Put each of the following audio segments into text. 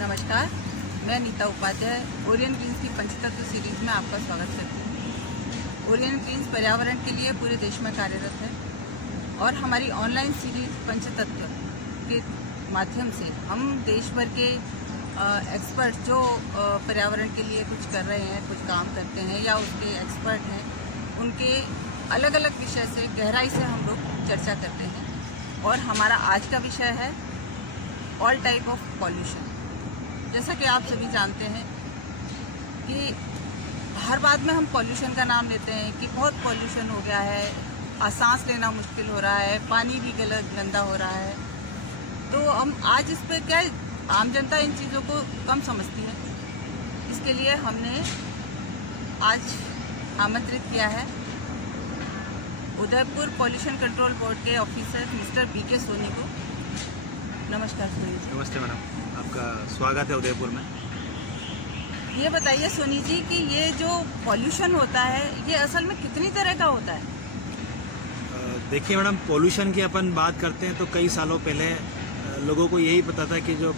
नमस्कार, मैं Nita Upadhyay Orion Green's की पंचतत्व सीरीज़ में आपका स्वागत करती हूँ। ओरियन ग्रीन्स पर्यावरण के लिए पूरे देश में कार्यरत है और हमारी ऑनलाइन सीरीज़ पंचतत्व के माध्यम से हम देश भर के एक्सपर्ट जो पर्यावरण के लिए कुछ कर रहे हैं, कुछ काम करते हैं या उसके एक्सपर्ट हैं, उनके अलग अलग विषय से गहराई से हम लोग चर्चा करते हैं। और हमारा आज का विषय है ऑल टाइप ऑफ पॉल्यूशन। जैसा कि आप सभी जानते हैं कि हर बात में हम पॉल्यूशन का नाम लेते हैं कि बहुत पॉल्यूशन हो गया है, सांस लेना मुश्किल हो रहा है, पानी भी गंदा हो रहा है। तो हम आज इस पर क्या, आम जनता इन चीज़ों को कम समझती है, इसके लिए हमने आज आमंत्रित किया है उदयपुर पॉल्यूशन कंट्रोल बोर्ड के ऑफिसर मिस्टर बीके सोनी को। नमस्कार सोनी जी। नमस्ते मैडम, आपका स्वागत है उदयपुर में। ये बताइए सोनी जी कि ये जो पॉल्यूशन होता है ये असल में कितनी तरह का होता है? देखिए मैडम, पॉल्यूशन की अपन बात करते हैं तो कई सालों पहले लोगों को यही पता था कि जो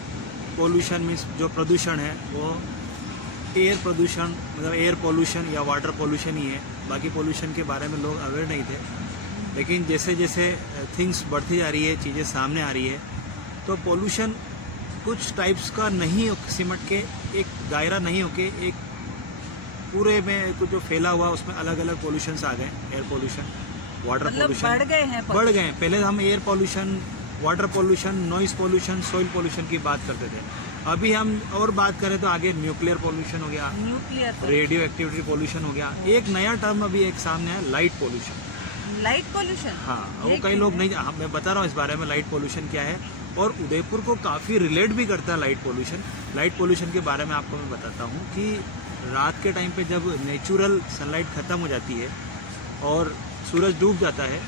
पॉल्यूशन मीन्स जो प्रदूषण है वो एयर प्रदूषण मतलब एयर पॉल्यूशन या वाटर पॉल्यूशन ही है। बाकी पॉल्यूशन के बारे में लोग अवेयर नहीं थे। लेकिन जैसे जैसे थिंग्स बढ़ती जा रही है, चीज़ें सामने आ रही है, तो पॉल्यूशन कुछ टाइप्स का नहीं सिमट के एक दायरा नहीं होके एक पूरे में कुछ जो फैला हुआ उसमें अलग अलग पॉल्यूशंस आ गए। एयर पॉल्यूशन, वाटर पॉल्यूशन बढ़ गए हैं। पहले हम air pollution, water pollution, noise pollution, soil pollution की बात करते थे। अभी हम और बात करें तो आगे न्यूक्लियर पॉल्यूशन हो गया, रेडियो एक्टिविटी पॉल्यूशन हो गया। एक नया टर्म अभी एक सामने है, लाइट पॉल्यूशन। लाइट पॉल्यूशन, हाँ, वो कई लोग नहीं, मैं बता रहा हूँ इस बारे में लाइट पॉल्यूशन क्या है, और उदयपुर को काफ़ी रिलेट भी करता है लाइट पॉल्यूशन। लाइट पॉल्यूशन के बारे में आपको मैं बताता हूँ कि रात के टाइम पे जब नेचुरल सनलाइट ख़त्म हो जाती है और सूरज डूब जाता है,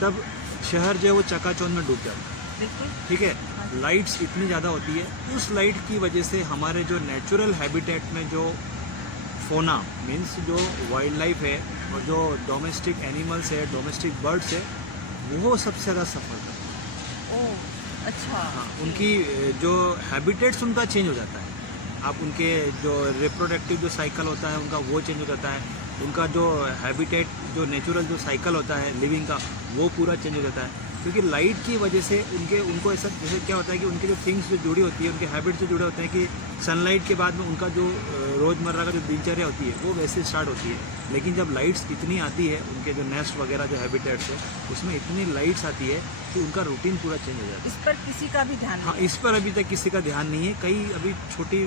तब शहर जो है वो चकाचौंध में डूब जाता है। ठीक है, लाइट्स इतनी ज़्यादा होती है, उस लाइट की वजह से हमारे जो नेचुरल हैबिटेट में जो फोना मीन्स जो वाइल्ड लाइफ है और जो डोमेस्टिक एनिमल्स है, डोमेस्टिक बर्ड्स है, वो सबसे ज़्यादा सफ़र करते हैं। ओह अच्छा। हाँ, उनकी जो हैबिटेट्स उनका चेंज हो जाता है। आप उनके जो रिप्रोडक्टिव जो साइकिल होता है उनका वो चेंज हो जाता है। उनका जो हैबिटेट जो नेचुरल जो साइकिल होता है लिविंग का वो पूरा चेंज हो जाता है, क्योंकि लाइट की वजह से उनको ऐसा जैसे क्या होता है कि उनके जो थिंग्स जो जुड़ी होती है, उनके हैबिट्स जो जुड़े होते हैं कि सनलाइट के बाद में उनका जो रोज़मर्रा का जो दिनचर्या होती है वो वैसे स्टार्ट होती है। लेकिन जब लाइट्स इतनी आती है, उनके जो नेस्ट वगैरह जो हैबिटेट्स है उसमें इतनी लाइट्स आती है कि उनका रूटीन पूरा चेंज हो जाता है। इस पर किसी का भी ध्यान हाँ, इस पर अभी तक किसी का ध्यान नहीं है। कई अभी छोटी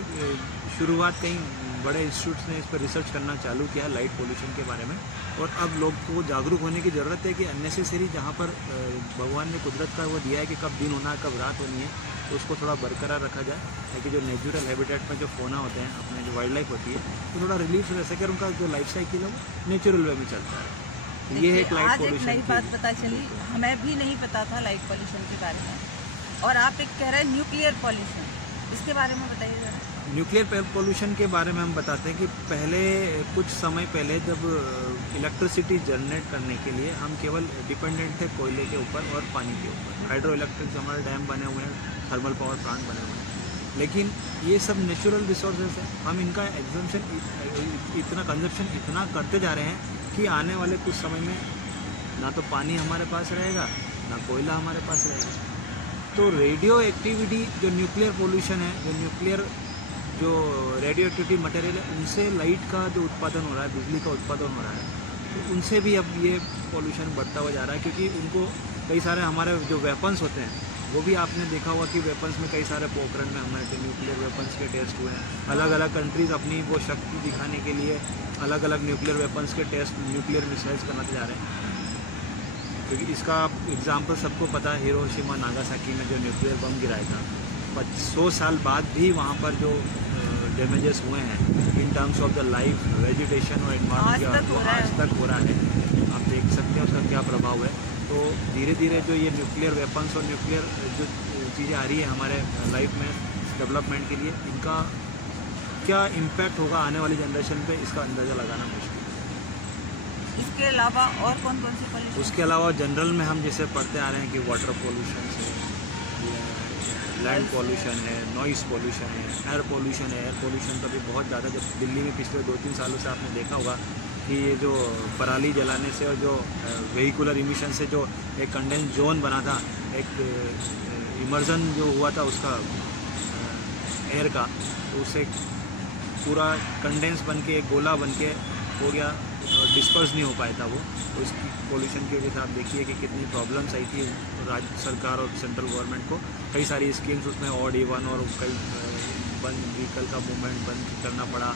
शुरुआत कई बड़े इंस्टीट्यूट्स ने इस पर रिसर्च करना चालू किया लाइट पोल्यूशन के बारे में, और अब लोग को जागरूक होने की ज़रूरत है कि अननेसेसरी जहाँ पर भगवान ने कुदरत का वो दिया है कि कब दिन होना है कब रात होनी है, तो उसको थोड़ा बरकरार रखा जाए, ताकि जो नेचुरल हैबिटेट में जो फोना होते हैं, अपने जो वाइल्ड लाइफ होती है, तो थोड़ा रिलीफ रह सके और उनका जो लाइफ साइकिल है वो नेचुरल वे में चलता है। ये है एक लाइट पॉल्यूशन। नई बात पता चली, हमें भी नहीं पता था लाइट पॉल्यूशन के बारे में। और आप एक कह रहे हैं न्यूक्लियर पॉल्यूशन, इसके बारे में बताइए जरा। न्यूक्लियर पॉल्यूशन के बारे में हम बताते हैं कि पहले कुछ समय पहले जब इलेक्ट्रिसिटी जनरेट करने के लिए हम केवल डिपेंडेंट थे कोयले के ऊपर और पानी के ऊपर। हाइड्रो इलेक्ट्रिक हमारे डैम बने हुए हैं, थर्मल पावर प्लांट बने हुए हैं, लेकिन ये सब नेचुरल रिसोर्सेज हैं। हम इनका कंजप्शन इतना करते जा रहे हैं कि आने वाले कुछ समय में ना तो पानी हमारे पास रहेगा, ना कोयला हमारे पास रहेगा। तो रेडियो एक्टिविटी जो न्यूक्लियर पोल्यूशन है, जो रेडियो एक्टिविटी मटेरियल है, उनसे लाइट का जो उत्पादन हो रहा है, बिजली का उत्पादन हो रहा है, तो उनसे भी अब ये पोल्यूशन बढ़ता हुआ जा रहा है। क्योंकि उनको कई सारे हमारे जो वेपन्स होते हैं, वो भी आपने देखा होगा कि वेपन्स में कई सारे पोखरण में हमारे न्यूक्लियर वेपन्स के टेस्ट हुए हैं। अलग अलग कंट्रीज़ अपनी वो शक्ति दिखाने के लिए अलग अलग न्यूक्लियर वेपन्स के टेस्ट, न्यूक्लियर मिसाइल्स बनाते जा रहे हैं। क्योंकि इसका एग्जाम्पल सबको पता है, हिरोशिमा नागासाकी में जो न्यूक्लियर बम गिराया था, 100 साल बाद भी वहाँ पर जो डैमेजेस हुए हैं in terms of the life, vegetation और एनवायरनमेंट, वो आज तक हो रहा है। आप देख सकते हैं उसका क्या प्रभाव है। तो धीरे धीरे जो ये न्यूक्लियर वेपन्स और न्यूक्लियर जो चीज़ें आ रही है हमारे लाइफ में डेवलपमेंट के लिए, इनका क्या इम्पैक्ट होगा आने वाली जनरेशन पे, इसका अंदाज़ा लगाना मुश्किल है। इसके अलावा और कौन कौन से पॉल्यूशन? उसके अलावा जनरल में हम जैसे पढ़ते आ रहे हैं कि वाटर पॉल्यूशन से लैंड पॉल्यूशन है, नॉइस पॉल्यूशन है, एयर पॉल्यूशन है। एयर पॉल्यूशन का भी बहुत ज़्यादा, जब दिल्ली में पिछले 2-3 सालों से आपने देखा होगा कि ये जो पराली जलाने से और जो व्हीकुलर इमिशन से जो एक कंडेंस जोन बना था, एक इमर्जन जो हुआ था उसका एयर का, तो उससे पूरा कंडेंस बन के एक गोला बन के हो गया और डिस्पर्स नहीं हो पाया था वो। तो इसकी पॉल्यूशन की वजह से आप देखिए कि कितनी प्रॉब्लम्स आई थी राज्य सरकार और सेंट्रल गवर्नमेंट को। कई सारी स्कीम्स उसमें ऑड इवन और कई बंद व्हीकल का मूवमेंट बंद करना पड़ा,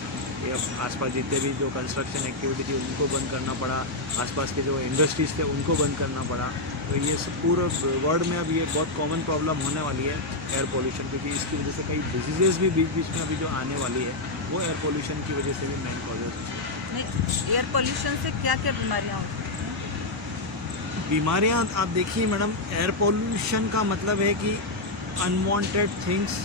या आसपास जितने भी जो कंस्ट्रक्शन एक्टिविटी थी उनको बंद करना पड़ा, आसपास के जो इंडस्ट्रीज़ थे उनको बंद करना पड़ा। तो ये सब पूरे वर्ल्ड में अब ये बहुत कॉमन प्रॉब्लम होने वाली है एयर पॉल्यूशन, क्योंकि इसकी वजह से कई डिजीज़ेज़ भी बीच बीच में अभी जो आने वाली है वो एयर पॉल्यूशन की वजह से भी मेन कॉजेज है। नहीं, एयर पॉल्यूशन से क्या क्या बीमारियाँ होती हैं? बीमारियाँ आप देखिए मैडम, एयर पॉल्यूशन का मतलब है कि unwanted things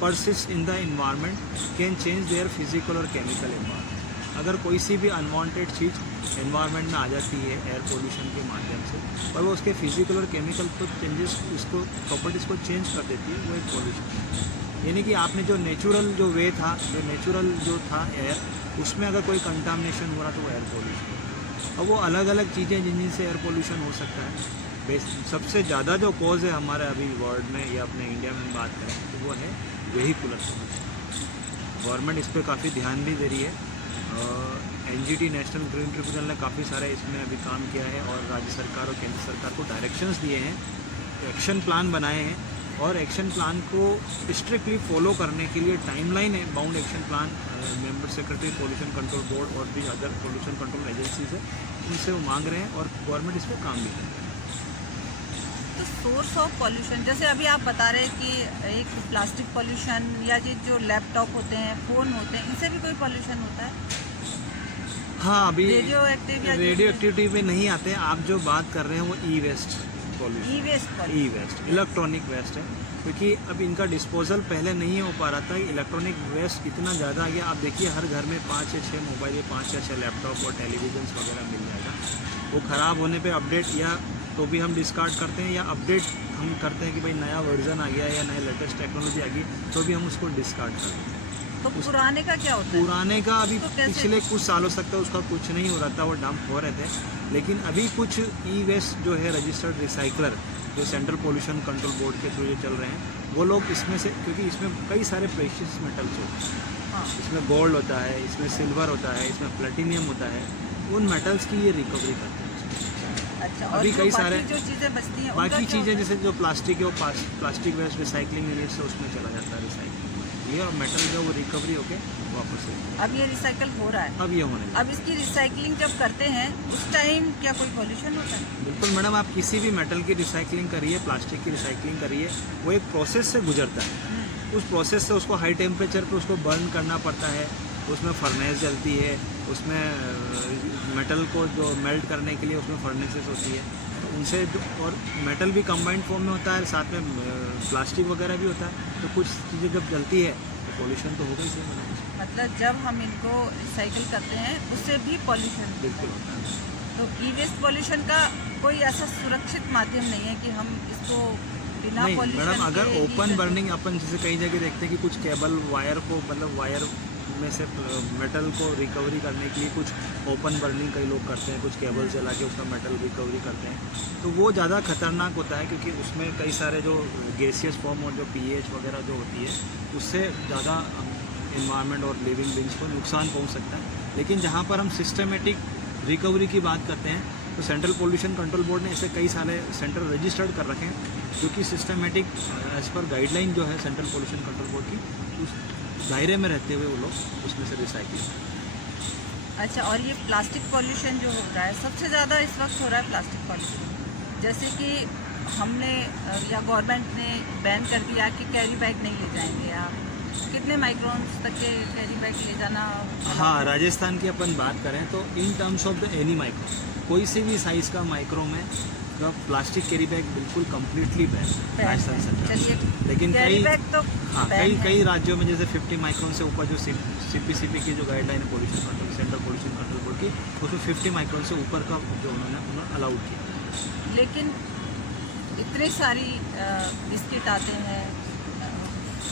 persist in the environment can change their physical और केमिकल इन्वायरमेंट। अगर कोई सी भी अनवांटेड चीज़ इन्वायरमेंट में आ जाती है एयर पोल्यूशन के माध्यम से और वो उसके फिजिकल और केमिकल को चेंजेस, उसको प्रॉपर्टीज़ को चेंज कर देती है, वो एक पोल्यूशन है। यानी कि आपने जो नेचुरल जो वे था, जो नेचुरल जो था एयर, उसमें अगर कोई कंटामिनेशन हो रहा तो वो एयर पोल्यूशन है। और वो अलग अलग चीज़ें जिनसे एयर पोल्यूशन हो सकता है। सबसे ज़्यादा जो कॉज है हमारे अभी वर्ल्ड में या अपने इंडिया में बात करें तो वो है वेहिकुलर पोल्यूशन। गवर्नमेंट इस पर काफ़ी ध्यान भी दे रही है। NGT नेशनल ग्रीन ट्रिब्यूनल ने काफ़ी सारे इसमें अभी काम किया है और राज्य सरकार और केंद्र सरकार को डायरेक्शंस दिए हैं, एक्शन प्लान बनाए हैं, और एक्शन प्लान को स्ट्रिक्टली फॉलो करने के लिए टाइमलाइन है, bound action plan member secretary pollution control board और भी अदर पोल्यूशन कंट्रोल एजेंसीज है, उनसे वो मांग रहे हैं और गवर्नमेंट इस पर काम भी कर रही है। तो सोर्स ऑफ पॉल्यूशन, जैसे अभी आप बता रहे हैं कि एक प्लास्टिक पॉल्यूशन या ये जो लैपटॉप होते हैं, फ़ोन होते हैं, इनसे भी कोई पॉल्यूशन होता है? हाँ, अभी रेडियो एक्टिविटी में नहीं आते हैं। आप जो बात कर रहे हैं वो ई वेस्ट पॉल्यूशन, ई वेस्ट इलेक्ट्रॉनिक वेस्ट है, क्योंकि अब इनका डिस्पोजल पहले नहीं हो पा रहा था। इलेक्ट्रॉनिक वेस्ट इतना ज़्यादा आ गया, आप देखिए हर घर में 5 या 6 मोबाइल या 5 या 6 लैपटॉप और टेलीविजन वगैरह मिल जाएगा। वो ख़राब होने पे अपडेट या तो भी हम डिस्कार्ड करते हैं, या अपडेट हम करते हैं कि भाई नया वर्जन आ गया या नया लेटेस्ट टेक्नोलॉजी आ गई तो भी हम उसको डिस्कार्ड करते हैं। तो पुराने का क्या होता है? पुराने का अभी तो पिछले कुछ सालों तक तो उसका कुछ नहीं हो रहा था, वो डंप हो रहे थे। लेकिन अभी कुछ ई वेस्ट जो है रजिस्टर्ड रिसाइकलर जो सेंट्रल पोल्यूशन कंट्रोल बोर्ड के थ्रू ये चल रहे हैं, वो लोग इसमें से, क्योंकि इसमें कई सारे प्रेशियस मेटल्स होते हैं, हाँ। इसमें गोल्ड होता है, इसमें सिल्वर होता है, इसमें प्लेटिनियम होता है, उन मेटल्स की ये रिकवरी करते हैं। अच्छा, अभी कई सारे जो चीज़ें बचती हैं, बाकी चीज़ें जैसे जो प्लास्टिक है वो प्लास्टिक वेस्ट रिसाइकलिंग यूनिट से उसमें चला जाता है रिसाइकलिंग, ये और मेटल जो वो रिकवरी होके वापस से अब ये रिसाइकल हो रहा है, अब ये होने लगा। अब इसकी रिसाइकलिंग जब करते हैं उस टाइम क्या कोई पॉल्यूशन होता है? बिल्कुल मैडम, आप किसी भी मेटल की रिसाइकलिंग करिए, प्लास्टिक की रिसाइकलिंग करिए, वो एक प्रोसेस से गुजरता है। उस प्रोसेस से उसको हाई टेम्परेचर पे उसको बर्न करना पड़ता है, उसमें फर्नेस जलती है, उसमें मेटल को जो मेल्ट करने के लिए उसमें फर्नेसेस होती है, तो उनसे और मेटल भी कंबाइंड फॉर्म में होता है, साथ में प्लास्टिक वगैरह भी होता है। तो कुछ चीज़ें जब जलती है तो पॉल्यूशन तो होगा ही सही। मतलब जब हम इनको रिसाइकिल करते हैं उससे भी पॉल्यूशन बिल्कुल होता है। तो ई वेस्ट पॉल्यूशन का कोई ऐसा सुरक्षित माध्यम नहीं है कि हम इसको बिना नहीं पॉल्यूशन मैडम, अगर के ओपन ही बर्निंग अपन जैसे कई जगह देखते हैं कि कुछ केबल वायर को, मतलब वायर में से मेटल को रिकवरी करने के लिए कुछ ओपन बर्निंग कई लोग करते हैं, कुछ केबल जला के उसका मेटल रिकवरी करते हैं, तो वो ज़्यादा खतरनाक होता है, क्योंकि उसमें कई सारे जो गैसियस फॉर्म और जो pH वगैरह जो होती है उससे ज़्यादा इन्वायरमेंट और लिविंग बींग्स को नुकसान पहुंच सकता है। लेकिन जहां पर हम सिस्टमेटिक रिकवरी की बात करते हैं तो सेंट्रल पोल्यूशन कंट्रोल बोर्ड ने ऐसे कई सारे सेंटर रजिस्टर्ड कर रखे हैं, क्योंकि सिस्टमेटिक एज पर गाइडलाइन जो है सेंट्रल पोल्यूशन कंट्रोल बोर्ड की, उस दायरे में रहते हुए वो लोग उसमें से रिसाइकिल। अच्छा, और ये प्लास्टिक पॉल्यूशन जो हो रहा है, सबसे ज़्यादा इस वक्त हो रहा है प्लास्टिक पॉल्यूशन। जैसे कि हमने या गवर्नमेंट ने बैन कर दिया कि कैरी बैग नहीं ले जाएंगे आप, कितने माइक्रोन्स तक के कैरी बैग ले जाना? हाँ, राजस्थान की अपन बात करें तो in terms of the any micro, कोई सी भी साइज़ का माइक्रो में तो प्लास्टिक कैरी बैग बिल्कुल कम्प्लीटली बैन राजस्थान सरकार। लेकिन कई राज्यों में जैसे 50 माइक्रोन से ऊपर जो CPCB की जो गाइडलाइन है pollution control, central pollution control board की, उसमें 50 माइक्रोन से ऊपर का जो उन्होंने अलाउड किया। लेकिन इतनी सारी बिस्किट आते हैं,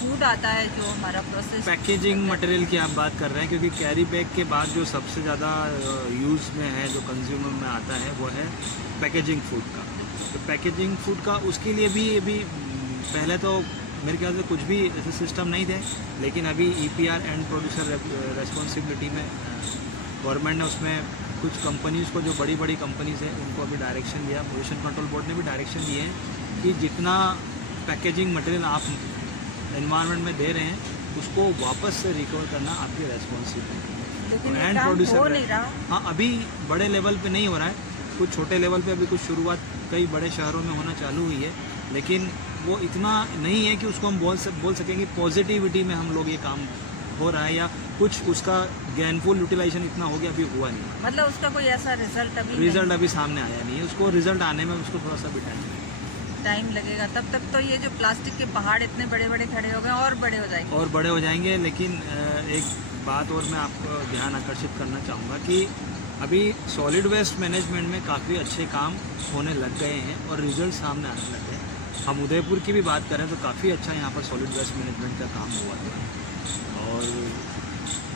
फूड आता है जो हमारा प्रोसेस पैकेजिंग मटेरियल की आप बात कर रहे हैं, क्योंकि कैरी बैग के बाद जो सबसे ज़्यादा यूज़ में है, जो कंज्यूमर में आता है, वो है पैकेजिंग फूड का। तो पैकेजिंग फूड का उसके लिए भी अभी पहले तो मेरे ख्याल से कुछ भी ऐसे सिस्टम नहीं थे, लेकिन अभी EPR एंड प्रोड्यूसर रेस्पॉन्सिबिलिटी में गवर्नमेंट ने उसमें कुछ कंपनीज़ को, जो बड़ी बड़ी कंपनीज़ हैं, उनको अभी डायरेक्शन दिया। पोल्यूशन कंट्रोल बोर्ड ने भी डायरेक्शन दिए हैं कि जितना पैकेजिंग मटेरियल आप एनवायरनमेंट में दे रहे हैं, उसको वापस से रिकवर करना आपकी रेस्पॉन्सिबिलिटी लेकिन है। एंड हो प्रोड्यूसर नहीं रहा। हाँ, अभी बड़े लेवल पे नहीं हो रहा है, कुछ छोटे लेवल पे अभी कुछ शुरुआत कई बड़े शहरों में होना चालू हुई है, लेकिन वो इतना नहीं है कि उसको हम बोल सकेंगे पॉजिटिविटी में हम लोग ये काम हो रहा है, या कुछ उसका गैनफुल यूटिलाइजेशन इतना हो गया, अभी हुआ नहीं। मतलब उसका कोई ऐसा रिजल्ट अभी सामने आया नहीं है, उसको रिजल्ट आने में उसको थोड़ा सा भी टाइम लगेगा। तब तक तो ये जो प्लास्टिक के पहाड़ इतने बड़े बड़े खड़े हो गए और बड़े हो जाएंगे। लेकिन एक बात और मैं आपको ध्यान आकर्षित करना चाहूँगा कि अभी सॉलिड वेस्ट मैनेजमेंट में काफ़ी अच्छे काम होने लग गए हैं और रिजल्ट सामने आने लग गए हैं। हम उदयपुर की भी बात करें तो काफ़ी अच्छा यहाँ पर सॉलिड वेस्ट मैनेजमेंट का काम हुआ था, और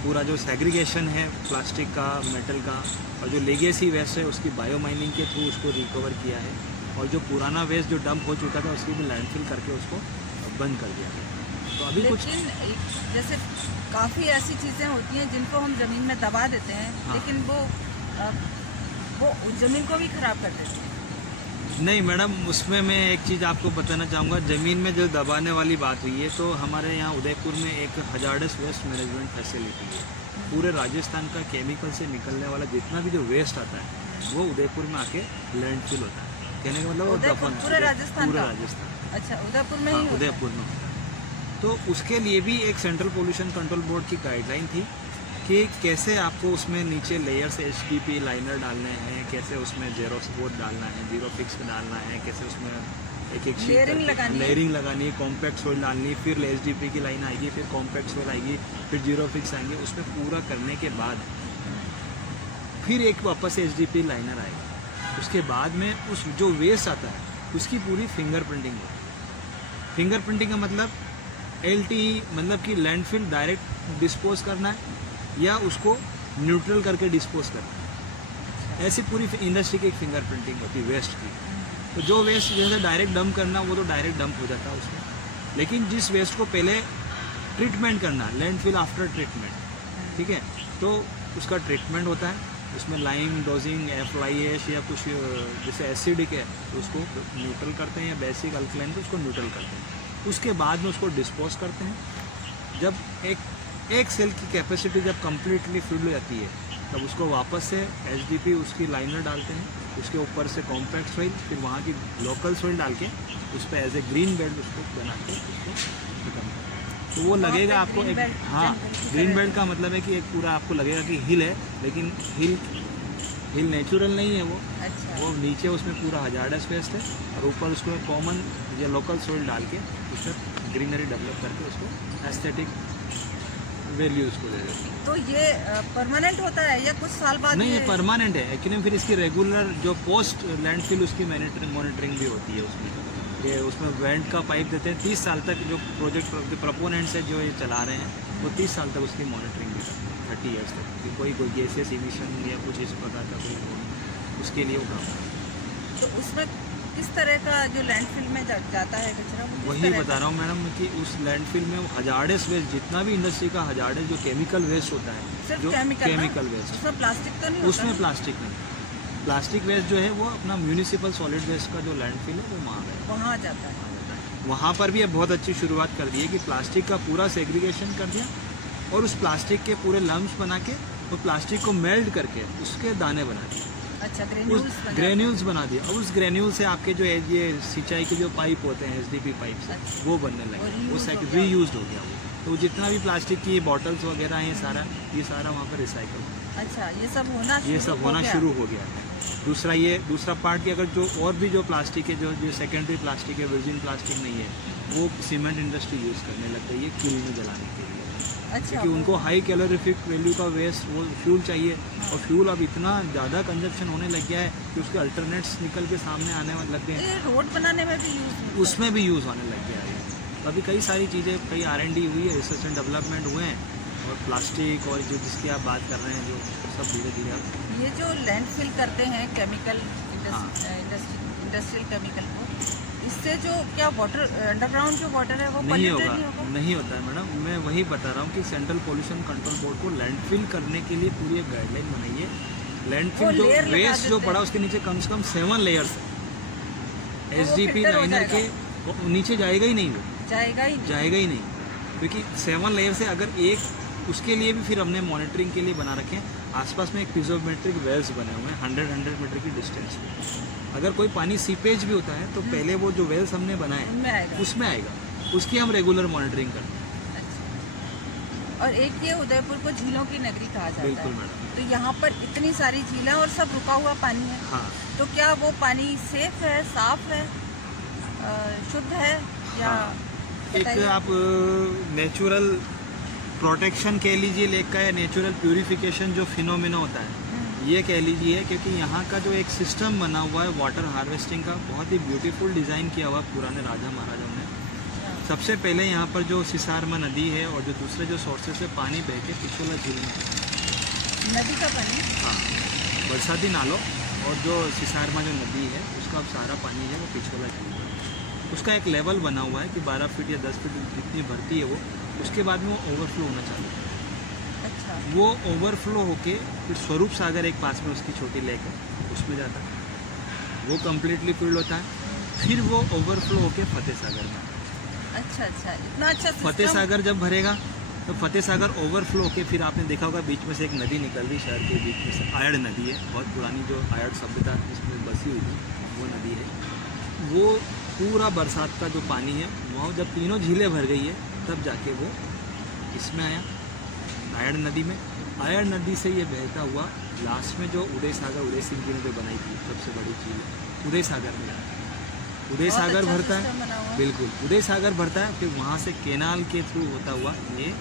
पूरा जो सेग्रीगेशन है प्लास्टिक का, मेटल का, और जो लेगेसी वेस्ट है उसकी बायो माइनिंग के थ्रू उसको रिकवर किया है, और जो पुराना वेस्ट जो डंप हो चुका था उसकी भी लैंडफिल करके उसको बंद कर दिया गया। तो अभी कुछ जैसे काफ़ी ऐसी चीज़ें होती हैं जिनको हम ज़मीन में दबा देते हैं, हाँ। लेकिन वो ज़मीन को भी ख़राब कर देते हैं। नहीं मैडम, उसमें मैं एक चीज़ आपको बताना चाहूँगा। ज़मीन में जो दबाने वाली बात हुई है, तो हमारे यहाँ उदयपुर में एक हजार्डस वेस्ट मैनेजमेंट फैसिलिटी है। पूरे राजस्थान का केमिकल से निकलने वाला जितना भी जो वेस्ट आता है वो उदयपुर में आके लैंडफिल होता है। कहने का मतलब दफन पूरे राजस्थान। अच्छा, उदयपुर में ही उदयपुर में होता है। तो उसके लिए भी एक सेंट्रल पोल्यूशन कंट्रोल बोर्ड की गाइडलाइन थी कि कैसे आपको उसमें नीचे लेयर से HDP लाइनर डालने हैं, कैसे उसमें जेरोक्स बोर्ड डालना है, जीरो फिक्स डालना है, कैसे उसमें एक लेयरिंग लगानी है, कॉम्पैक्ट सोइल डालनी है, फिर HDP की लाइन आएगी, फिर कॉम्पैक्ट सोइल आएगी, फिर जीरो फिक्स आएंगे। उसमें पूरा करने के बाद फिर एक वापस HDP लाइनर आएगा। उसके बाद में उस जो वेस्ट आता है उसकी पूरी फिंगरप्रिंटिंग होगी। फिंगरप्रिंटिंग का मतलब LTE, मतलब कि लैंडफिल डायरेक्ट डिस्पोज करना है या उसको न्यूट्रल करके डिस्पोज करना है। ऐसी पूरी इंडस्ट्री की एक फिंगरप्रिंटिंग होती है वेस्ट की। तो जो वेस्ट जैसे डायरेक्ट डंप करना वो तो डायरेक्ट डंप हो जाता है उसमें, लेकिन जिस वेस्ट को पहले ट्रीटमेंट करना, लैंडफिल आफ्टर ट्रीटमेंट, ठीक है, तो उसका ट्रीटमेंट होता है। उसमें लाइम डोजिंग, FLIH या कुछ जैसे एसिडिक है तो उसको न्यूट्रल करते हैं, या बेसिक अल्कलाइन तो उसको न्यूट्रल करते हैं। उसके बाद में उसको डिस्पोज करते हैं। जब एक सेल की कैपेसिटी जब कम्प्लीटली फिल हो जाती है तब उसको वापस से HDP उसकी लाइनर डालते हैं, उसके ऊपर से कॉम्पैक्ट सोइल, फिर वहाँ की लोकल सोइल डाल के उस पर एज ए ग्रीन बेल्ट उसको बना के उसको खत्म करते हैं। तो वो लगेगा आपको एक, हाँ, ग्रीन बेल्ट का मतलब है कि एक पूरा आपको लगेगा कि हिल है, लेकिन हिल नेचुरल नहीं है वो। अच्छा। वो नीचे उसमें पूरा हजार्डस वेस्ट है और ऊपर उसको कॉमन या लोकल सोइल डाल के उसमें ग्रीनरी डेवलप करके उसको एस्थेटिक वैल्यू उसको दे देते हैं। तो ये परमानेंट होता है या कुछ साल बाद? नहीं, ये परमानेंट है एक्चुअली। फिर इसकी रेगुलर जो पोस्ट लैंडफिल उसकी मॉनिटरिंग भी होती है उसमें। ये उसमें वेंट का पाइप देते हैं 30 साल तक। जो प्रोजेक्ट प्रपोनेंट्स है जो ये चला रहे हैं वो 30 साल तक उसकी मॉनिटरिंग भी करते हैं, 30 ईयर्स तक, कि कोई गैसेस इमिशन या कुछ इस प्रकार का कोई उसके लिए वो काम। तो उसमें किस तरह का जो लैंडफिल में जाता है कचरा, वही बता रहा हूँ मैडम कि उस लैंडफिल में हजार्डस वेस्ट, जितना भी इंडस्ट्री का हजार्डस जो केमिकल वेस्ट होता है, जो केमिकल वेस्ट, उसमें प्लास्टिक तो नहीं? उसमें प्लास्टिक नहीं। प्लास्टिक वेस्ट जो है वो अपना म्यूनिसिपल सॉलिड वेस्ट का जो लैंडफिल है वो वहाँ जाता है। वहाँ पर भी अब बहुत अच्छी शुरुआत कर दी है कि प्लास्टिक का पूरा सेग्रीगेशन कर दिया और उस प्लास्टिक के पूरे लम्स बना के वो प्लास्टिक को मेल्ट करके उसके दाने बना दिए। अच्छा, ग्रेन्यूल्स बना दिया। और उस ग्रेन्यूल से आपके जो है ये सिंचाई के जो पाइप होते हैं HDP पाइप से, वो बनने लगे, वो रीयूज हो गया। तो जितना भी प्लास्टिक की बॉटल्स वगैरह हैं ये सारा वहाँ पर रिसाइकल। अच्छा, ये सब होना शुरू हो गया है। दूसरा पार्ट की अगर जो और भी जो प्लास्टिक है, जो सेकेंडरी प्लास्टिक है, वर्जिन प्लास्टिक नहीं है, वो सीमेंट इंडस्ट्री यूज़ करने लग गई है फ्यूल में जलाने के लिए। अच्छा, क्योंकि उनको हाई कैलोरीफिक वैल्यू का वेस्ट वो फ्यूल चाहिए। और फ्यूल अब इतना ज़्यादा कंजप्शन होने लग गया है कि उसके अल्टरनेट्स निकल के सामने आने लग गए हैं। रोड बनाने में भी यूज़, उसमें भी यूज़ होने लग गया है। अभी कई सारी चीज़ें, कई R&D हुई है, रिसर्च एंड डेवलपमेंट हुए हैं, और प्लास्टिक और जो जिसकी आप बात कर रहे हैं, जो सब धीरे धीरे अब ये जो लैंडफिल करते हैं केमिकल हाँ। इंडस्ट्रियल केमिकल को, इससे जो क्या वाटर अंडरग्राउंड जो वाटर है वो नहीं पॉल्यूटेड होगा, नहीं होगा? नहीं होता है मैडम। मैं वही बता रहा हूँ कि सेंट्रल पोल्यूशन कंट्रोल बोर्ड को लैंडफिल करने के लिए पूरी एक गाइडलाइन बनाई है। वो लैंडफिल जो layer लगा वेस्ट जो देते पड़ा हैं। उसके नीचे कम से कम 7 लेयर्स है। वो SDP filter हो लाइनर के वो नीचे जाएगा ही नहीं, वो जाएगा ही नहीं। जाएगा ही नहीं, क्योंकि 7 लेयर से अगर एक, उसके लिए भी फिर हमने मॉनिटरिंग के लिए बना रखे हैं। आसपास में एक पीजोमेट्रिक वेल्स बने हुए हैं 100 मीटर की डिस्टेंस पे। अगर कोई पानी सीपेज भी होता है तो पहले वो जो वेल्स हमने बनाए उनमें आएगा। उसमें आएगा, उसकी हम रेगुलर मॉनिटरिंग करते हैं। अच्छा। और एक ये उदयपुर को झीलों की नगरी कहा जाता बिल्कुल है, मैडम। तो यहाँ पर इतनी सारी झीलें और सब रुका हुआ पानी है, हाँ तो क्या वो पानी सेफ है, साफ है, शुद्ध है या हाँ। एक बताइए। आप नेचुरल प्रोटेक्शन कह लीजिए लेक का, या नेचुरल प्यूरिफिकेशन जो फिनोमेना होता है ये कह लीजिए, क्योंकि यहाँ का जो एक सिस्टम बना हुआ है वाटर हार्वेस्टिंग का, बहुत ही ब्यूटीफुल डिज़ाइन किया हुआ है पुराने राजा महाराजाओं ने। सबसे पहले यहाँ पर जो सिसारमा नदी है और जो दूसरे जो सोर्सेज से पानी बह के पिछोला झील में, नदी का पानी, हाँ बरसाती नालों और जो सिसारमा जो नदी है उसका सारा पानी है वो पिछोला झील में। उसका एक लेवल बना हुआ है कि 12 फीट या 10 फीट जितनी भरती है वो, उसके बाद में वो ओवरफ्लो होना चालू है। अच्छा, वो ओवरफ्लो होके फिर स्वरूप सागर एक पास में उसकी छोटी लेक है उसमें जाता है, वो कम्प्लीटली फिल्ड होता है। फिर वो ओवरफ्लो होके फतेह सागर में आता है। अच्छा, अच्छा, इतना अच्छा फतेह सिस्टम। सागर जब भरेगा तो फतेह सागर ओवरफ्लो होके फिर आपने देखा होगा बीच में से एक नदी निकल रही, शहर के बीच में से आयड़ नदी है, बहुत पुरानी जो आयड़ सभ्यता इसमें बसी हुई थी वो नदी है। वो पूरा बरसात का जो पानी है वो जब तीनों झीलें भर गई है तब जाके वो इसमें आया आयड़ नदी में। आयड़ नदी से ये बहता हुआ लास्ट में जो उदय सागर, उदय सिंह जी ने जो बनाई थी सबसे बड़ी झील, उदय सागर में जाता है। उदय बहुत सागर अच्छा भरता सिस्टम बना हुआ है, है। बिल्कुल उदय सागर भरता है, फिर वहाँ से केनाल के थ्रू होता हुआ ये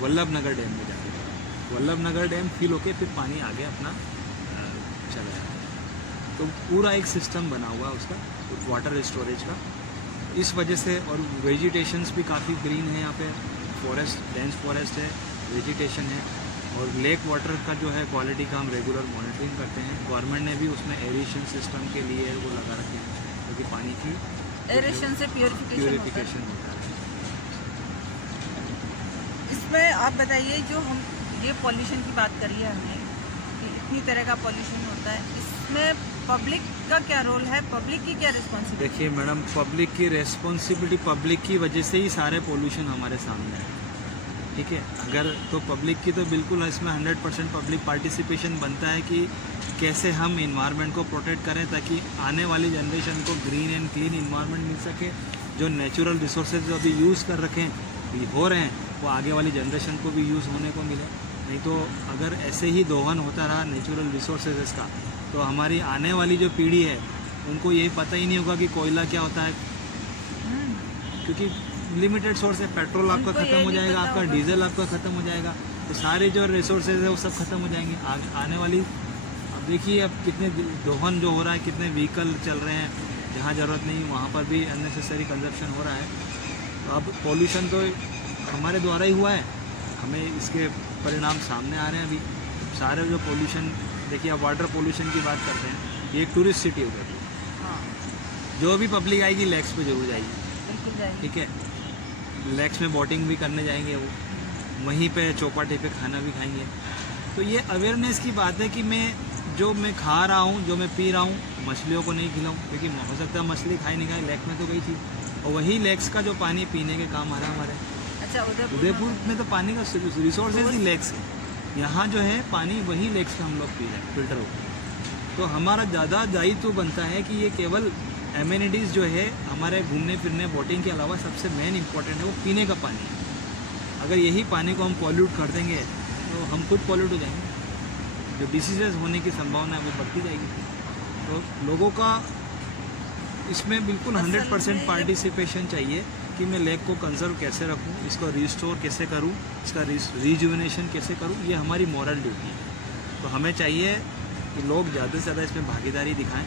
वल्लभ नगर डैम में जाता है। वल्लभ नगर डैम फिल होके फिर पानी आगे अपना चला जाता है। तो पूरा एक सिस्टम बना हुआ है उसका वाटर स्टोरेज का, इस वजह से। और वेजिटेशंस भी काफ़ी ग्रीन है यहाँ पे, फॉरेस्ट, डेंस फॉरेस्ट है, वेजिटेशन है। और लेक वाटर का जो है क्वालिटी का हम रेगुलर मॉनिटरिंग करते हैं। गवर्नमेंट ने भी उसमें एरेशन सिस्टम के लिए वो लगा रखे हैं, क्योंकि पानी की एरेशन से प्यूरिफिकेशन होता है। इसमें आप बताइए, जो हम ये पॉल्यूशन की बात करी है हमने कि इतनी तरह का पॉल्यूशन होता है, इसमें पब्लिक का क्या रोल है, पब्लिक की क्या रिस्पॉन्सिबिलिटी? देखिए मैडम, पब्लिक की रेस्पॉन्सिबिलिटी, पब्लिक की वजह से ही सारे पोल्यूशन हमारे सामने है, ठीक है। अगर तो पब्लिक की तो बिल्कुल इसमें 100% पब्लिक पार्टिसिपेशन बनता है कि कैसे हम इन्वायरमेंट को प्रोटेक्ट करें ताकि आने वाली जनरेशन को ग्रीन एंड क्लीन इन्वायरमेंट मिल सके। जो नेचुरल रिसोर्सेज जो अभी यूज़ कर रखे हैं, हो रहे हैं, वो आगे वाली जनरेशन को भी यूज़ होने को मिले। नहीं तो अगर ऐसे ही दोहन होता रहा नेचुरल रिसोर्सेज का, तो हमारी आने वाली जो पीढ़ी है उनको यही पता ही नहीं होगा कि कोयला क्या होता है, क्योंकि लिमिटेड सोर्स है। पेट्रोल आपका उनको ये ख़त्म हो नहीं जाएगा, पता आपका होगा। डीजल आपका ख़त्म हो जाएगा, तो सारे जो रिसोर्सेज है वो सब ख़त्म हो जाएंगे। आने वाली, अब देखिए अब कितने दोहन जो हो रहा है, कितने व्हीकल चल रहे हैं, जहाँ ज़रूरत नहीं वहाँ पर भी अननेसेसरी कंजप्शन हो रहा है। तो अब पॉल्यूशन तो हमारे द्वारा ही हुआ है, हमें इसके परिणाम सामने आ रहे हैं अभी। सारे जो पॉल्यूशन, देखिए अब वाटर पॉल्यूशन की बात करते हैं, ये एक टूरिस्ट सिटी हो गई। हाँ, जो भी पब्लिक आएगी लेक्स पे जरूर जाएगी, बिल्कुल जाएगी। ठीक है। लेक्स में बोटिंग भी करने जाएंगे, वो वहीं पे चौपाटी पे खाना भी खाएंगे। तो ये अवेयरनेस की बात है कि मैं खा रहा हूँ, जो मैं पी रहा हूँ, मछलियों को नहीं खिलाऊँ, क्योंकि हो सकता है मछली खाई नहीं खाई, लेक में तो गई थी, और वही लेक्स का जो पानी पीने के काम आ रहा है हमारे। अच्छा, उदयपुर में तो पानी का रिसोर्सेज ही लेक्स है, यहाँ जो है पानी वही लेक्स का हम लोग पी रहे हैं फिल्टर होकर। तो हमारा ज़्यादा दायित्व बनता है कि ये केवल एमिनिटीज़ जो है हमारे घूमने फिरने बोटिंग के अलावा सबसे मेन इंपॉर्टेंट है वो पीने का पानी है। अगर यही पानी को हम पॉल्यूट कर देंगे तो हम खुद पॉल्यूट हो जाएंगे, जो डिसीजेज होने की संभावना है वो बढ़ती जाएगी। तो लोगों का इसमें बिल्कुल असल 100% में पार्टिसिपेशन चाहिए कि मैं लेक को कंजर्व कैसे रखूं, इसको रिस्टोर कैसे करूं, इसका रिजुविनेशन कैसे करूं, ये हमारी मॉरल ड्यूटी है। तो हमें चाहिए कि लोग ज़्यादा से ज़्यादा इसमें भागीदारी दिखाएं।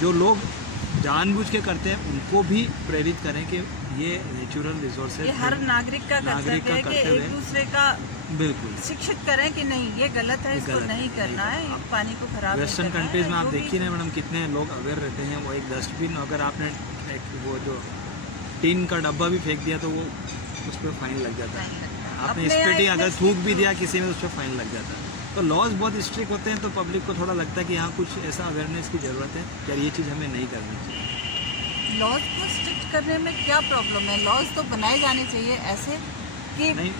जो लोग जानबूझ के करते हैं उनको भी प्रेरित करें कि ये नेचुरल रिसोर्सेज ये हर नागरिक का नागरिक कर्तव्य का है कि कर्तव्य एक है। दूसरे का बिल्कुल शिक्षित करें कि नहीं ये गलत है, ये इसको गलत है, नहीं करना नहीं है, करना। इस पानी को खराब नहीं वेस्टर्न करना कंट्रीज़ में है, आप जो भी देखिए ना मैडम कितने लोग अवेयर रहते हैं। वो एक डस्टबिन अगर आपने एक वो जो टीन का डब्बा भी फेंक दिया तो वो उस पर फाइन लग जाता है। नहीं लगता। आपने अपने स्पेटी यहाँ अगर इतने थूक भी strict दिया किसी में उस पर फाइन लग जाता है। तो लॉज बहुत स्ट्रिक्ट होते हैं तो पब्लिक को थोड़ा लगता है कि यहाँ कुछ ऐसा अवेयरनेस की ज़रूरत है यार ये चीज़ हमें नहीं करनी चाहिए। लॉज को स्ट्रिक्ट करने में क्या प्रॉब्लम है? लॉज तो बनाए जाने चाहिए ऐसे कि नहीं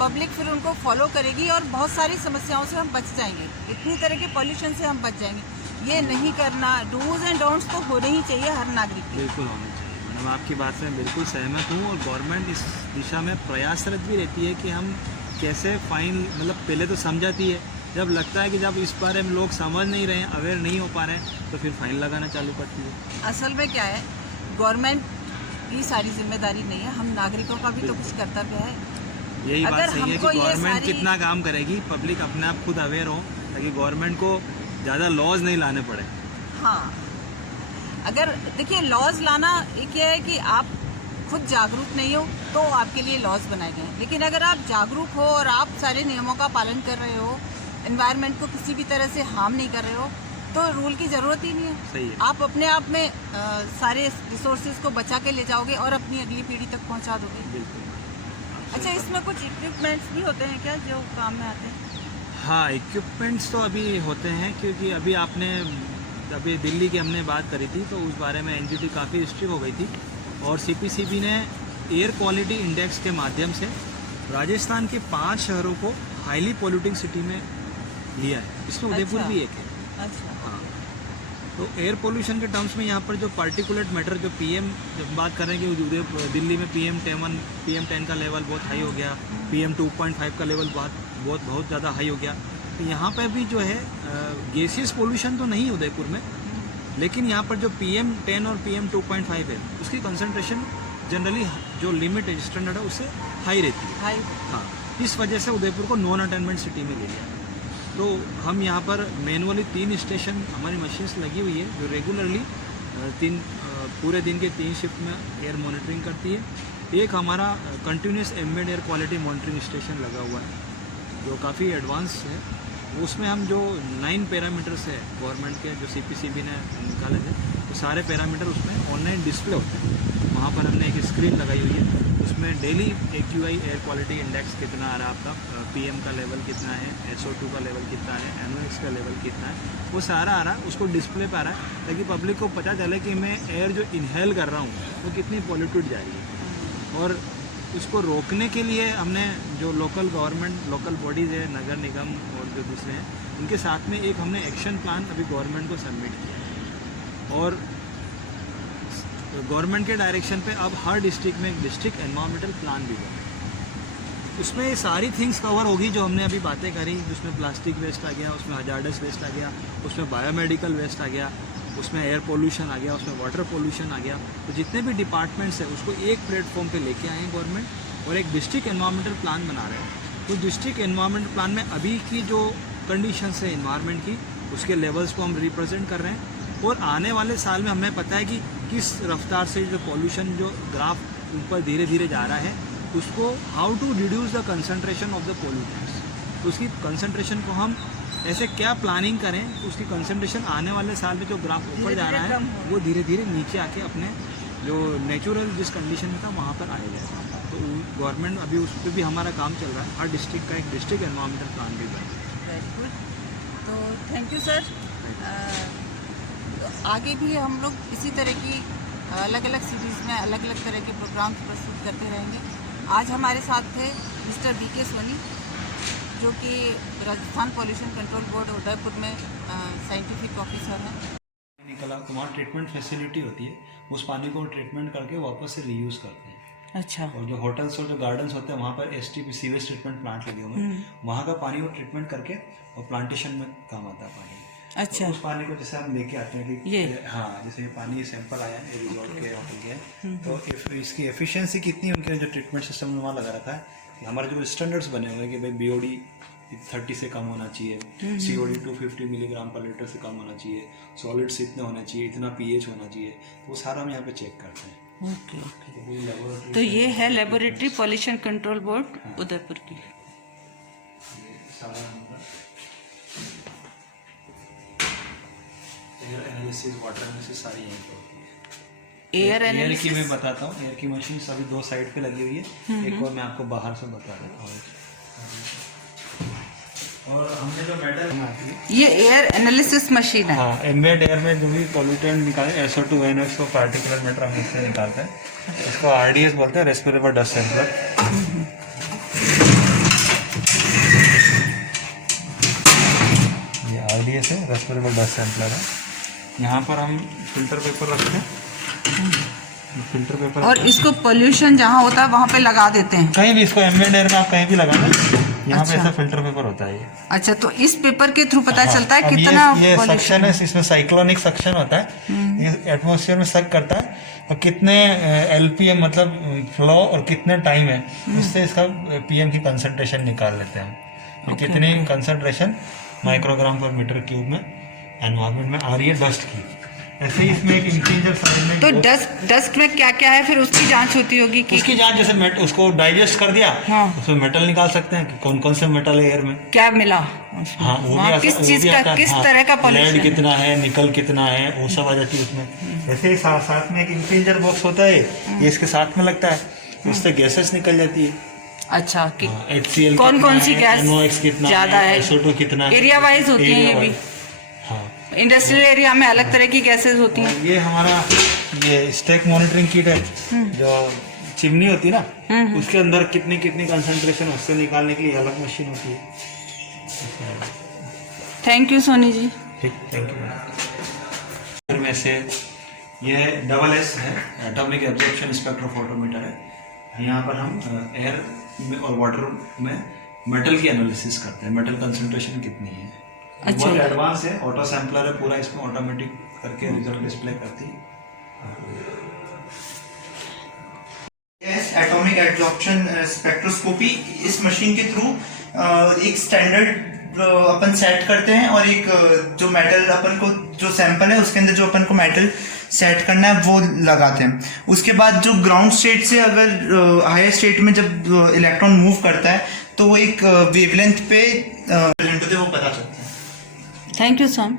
पब्लिक फिर उनको फॉलो करेगी और बहुत सारी समस्याओं से हम बच जाएंगे, इतनी तरह के पॉल्यूशन से हम बच जाएंगे। ये नहीं करना, डूज एंड डोंट्स तो होने ही चाहिए हर नागरिक के। बिल्कुल होनी चाहिए मैडम, आपकी बात से मैं बिल्कुल सहमत हूँ। और गवर्नमेंट इस दिशा में प्रयासरत भी रहती है कि हम कैसे फाइन, मतलब पहले तो समझाती है, जब लगता है कि जब इस बारे में लोग समझ नहीं रहे हैं, अवेयर नहीं हो पा रहे हैं, तो फिर फाइन लगाना चालू करती है। असल में क्या है, गवर्नमेंट की सारी जिम्मेदारी नहीं है, हम नागरिकों का भी तो कुछ कर्तव्य है। यही बात अगर सही है कि हमको ये गवर्नमेंट सारी- कितना काम करेगी, पब्लिक अपने आप खुद अवेयर हो ताकि गवर्नमेंट को ज़्यादा लॉज नहीं लाने पड़े। हाँ, अगर देखिए लॉज लाना एक ये है कि आप खुद जागरूक नहीं हो तो आपके लिए लॉज बनाए गए हैं, लेकिन अगर आप जागरूक हो और आप सारे नियमों का पालन कर रहे हो, एनवायरनमेंट को किसी भी तरह से हार्म नहीं कर रहे हो, तो रूल की ज़रूरत ही नहीं है। सही है। आप अपने आप में सारे रिसोर्सेज को बचा के ले जाओगे और अपनी अगली पीढ़ी तक पहुंचा दोगे। बिल्कुल। अच्छा, इसमें कुछ इक्विपमेंट्स भी होते हैं क्या जो काम में आते हैं? हाँ, इक्विपमेंट्स तो अभी होते हैं, क्योंकि अभी दिल्ली की हमने बात करी थी तो उस बारे में एनजीटी काफ़ी स्ट्रिक्ट हो गई थी और सीपीसीबी ने एयर क्वालिटी इंडेक्स के माध्यम से राजस्थान के 5 शहरों को हाईली पोल्यूटिंग सिटी में लिया है। इसमें उदयपुर अच्छा। भी एक है। अच्छा। हाँ, तो एयर पोल्यूशन के टर्म्स में यहाँ पर जो पार्टिकुलेट मैटर जो पीएम, जब बात कर रहे हैं कि दिल्ली में PM10 का लेवल बहुत हाई हो गया, PM 2.5 का लेवल बहुत ज़्यादा हाई हो गया। तो यहाँ पर भी जो है गैसियस पोल्यूशन तो नहीं उदयपुर में, लेकिन यहाँ पर जो PM10 और PM 2.5 है उसकी कंसंट्रेशन जनरली जो लिमिट है स्टैंडर्ड है उससे हाई रहती है। हाई। हाँ, इस वजह से उदयपुर को नॉन अटेनमेंट सिटी में ले लिया। तो हम यहाँ पर मैनुअली 3 स्टेशन हमारी मशीन्स लगी हुई है जो रेगुलरली पूरे दिन के 3 शिफ्ट में एयर मॉनिटरिंग करती है। एक हमारा continuous embed air quality monitoring station लगा हुआ है जो काफ़ी एडवांस है। उसमें हम जो 9 पैरामीटर्स है गवर्नमेंट के जो सीपीसीबी ने निकाले थे, वो सारे पैरामीटर उसमें ऑनलाइन डिस्प्ले होते हैं। वहाँ पर हमने एक स्क्रीन लगाई हुई है, उसमें daily AQI air quality index कितना आ रहा है आपका, PM का लेवल कितना है, SO2 का लेवल कितना है, NOx का लेवल कितना है, वो सारा आ रहा है, उसको डिस्प्ले पर आ रहा है ताकि पब्लिक को पता चले कि मैं एयर जो इनहेल कर रहा हूँ वो कितनी पॉल्यूटेड जा रही है। और उसको रोकने के लिए हमने जो लोकल बॉडीज़ है, नगर निगम और जो दूसरे हैं, उनके साथ में एक हमने एक्शन प्लान अभी गवर्नमेंट को सबमिट किया है। और गवर्नमेंट के डायरेक्शन पे अब हर डिस्ट्रिक्ट में एक डिस्ट्रिक्ट एनवायरमेंटल प्लान भी बना है। उसमें ये सारी थिंग्स कवर होगी जो हमने अभी बातें करी, जिसमें प्लास्टिक वेस्ट आ गया, उसमें हजार्डस वेस्ट आ गया, उसमें बायोमेडिकल वेस्ट आ गया, उसमें एयर पोल्यूशन आ गया, उसमें वाटर पोल्यूशन आ गया। तो जितने भी डिपार्टमेंट्स हैं उसको एक प्लेटफॉर्म पे लेके आए हैं गवर्नमेंट और एक डिस्ट्रिक्ट एनवायरमेंटल प्लान बना रहे हैं। तो डिस्ट्रिक्ट एनवायरमेंटल प्लान में अभी की जो कंडीशंस है एनवायरनमेंट की, उसके लेवल्स को हम रिप्रेजेंट कर रहे हैं। और आने वाले साल में हमें पता है कि किस रफ्तार से जो पॉल्यूशन जो ग्राफ ऊपर धीरे धीरे जा रहा है, उसको how to reduce the concentration of the pollutants, तो उसकी कंसंट्रेशन को हम ऐसे क्या प्लानिंग करें तो उसकी कंसंट्रेशन आने वाले साल में जो ग्राफ ऊपर जा रहा है वो धीरे धीरे नीचे आके अपने जो नेचुरल जिस कंडीशन में था वहाँ पर आ जाए। तो गवर्नमेंट अभी उस पर भी हमारा काम चल रहा है, हर डिस्ट्रिक्ट का एक डिस्ट्रिक्ट एनवायरमेंटल प्लान भी बना। वेरी गुड, तो थैंक यू सर। तो आगे भी हम लोग इसी तरह की अलग अलग सीरीज़ में अलग अलग तरह के प्रोग्राम्स प्रस्तुत करते रहेंगे। आज हमारे साथ थे मिस्टर BK सोनी, जो कि Rajasthan pollution control board Udaipur में साइंटिफिक ऑफिसर हैं। निकला तो वहाँ ट्रीटमेंट फैसिलिटी होती है, उस पानी को ट्रीटमेंट करके वापस से रीयूज़ करते हैं। अच्छा। और जो होटल्स और जो गार्डन्स होते हैं वहाँ पर STP सीवेज ट्रीटमेंट प्लांट लगे हुए हैं, वहाँ का पानी वो ट्रीटमेंट करके और प्लांटेशन में काम आता है पानी। अच्छा। तो उस पानी को जैसे हम लेके आते हैं कि ये हाँ, जैसे ये पानी सैंपल आया है रिजॉर्ट के होटल के, तो इसकी एफिशिएंसी कितनी उनके जो ट्रीटमेंट सिस्टम में वहाँ लगा रखा है कि हमारे जो स्टैंडर्ड्स बने हुए हैं कि भाई BOD 30 से कम होना चाहिए, COD 250 मिलीग्राम पर लीटर से कम होना चाहिए, सॉलिड्स इतने होने चाहिए, इतना pH होना चाहिए, तो वो सारा हम यहाँ पे चेक करते हैं। Okay okay. तो ये है laboratory pollution control board Udaipur की। एयर एनालिसिस, वाटर एनालिसिस सारी यहीं पे होती है। एयर की एनालिसिस मैं बताता हूँ। एयर की मशीन सभी दो साइड पे लगी हुई है। एक और मैं आपको बाहर से बता देता हूँ। और हमने जो मेटल, ये एयर एनालिसिस मशीन है। हाँ, एम्बिएंट एयर में जो भी पॉल्यूटेंट निकाले, SO2 NOx को पार्टिकुलर मीटर हम इससे निकालते हैं। इसको RDS बोलते हैं, रेस्पिरेबल डस्ट सेंसर। ये RDS है, रेस्पिरेबल डस्ट सेंसर है। यहाँ पर हम फिल्टर पेपर रखते हैं। फिल्टर पेपर और इसको पोल्यूशन जहाँ होता है वहाँ पे लगा देते हैं। कहीं भी, इसको एम्बिएंट एयर में आप कहीं भी लगा दें। यहाँ अच्छा। पे ऐसा फिल्टर पेपर होता है ये। अच्छा, तो इस पेपर के थ्रू पता चलता है अब कितना ये सक्शन पोल्यूशन है, इसमें साइक्लोनिक सक्शन होता है। ये एटमॉस्फेयर में सक करता है और कितने LPM मतलब फ्लो और कितने टाइम है, उससे इसका PM की कंसंट्रेशन निकाल लेते हैं। कितनी कंसंट्रेशन माइक्रोग्राम पर मीटर क्यूब में एनवायरमेंट में आ रही है डस्ट की। ऐसे ही इसमें एक इंटीजर साइड में, तो डस्ट में क्या क्या है, फिर उसकी जांच होती होगी कि उसकी जांच, जैसे उसको डाइजेस्ट कर दिया, हाँ। उसमें मेटल निकाल सकते हैं कि कौन कौन से मेटल है एयर में, क्या मिला हाँ, वो वहाँ भी किस चीज का, किस तरह का लेड पोल्यूशन कितना है, निकल कितना है, वो सब आ जाती है उसमें। ऐसे ही साथ में एक इंटीजर बॉक्स होता है, ये इसके साथ में लगता है, उससे गैसेस निकल जाती है। अच्छा कि HCl कौन कौन सी गैस NOx कितना ज्यादा है, SO2 कितना है, एरिया वाइज होती है ये भी। हाँ, इंडस्ट्रियल एरिया में अलग तरह की गैसेस होती हैं। ये हमारा ये स्टेक मॉनिटरिंग किट है। जो चिमनी होती है ना, उसके अंदर कितनी कितनी कंसंट्रेशन, उससे निकालने के लिए अलग मशीन होती है। Thank you Soni ji. ठीक, थैंक यू। में से ये SS है, एटॉमिक एब्जॉर्प्शन स्पेक्ट्रोफोटोमीटर है। यहाँ पर हम एयर में और वाटर में मेटल की एनालिसिस करते हैं, मेटल कंसंट्रेशन कितनी है। अच्छा, बहुत एडवांस है, ऑटो सैम्पलर है पूरा, इसमें ऑटोमेटिक करके रिजल्ट डिस्प्ले करती है। एटॉमिक एब्जॉर्प्शन स्पेक्ट्रोस्कोपी, इस मशीन के थ्रू एक स्टैंडर्ड अपन सेट करते हैं और एक जो मेटल अपन को, जो सैंपल है उसके अंदर जो अपन को मेटल सेट करना है वो लगाते हैं। उसके बाद जो ग्राउंड स्टेट से अगर हायर स्टेट में जब इलेक्ट्रॉन मूव करता है तो वो एक वेवलेंथ पे वो पता चलता है। Thank you sir.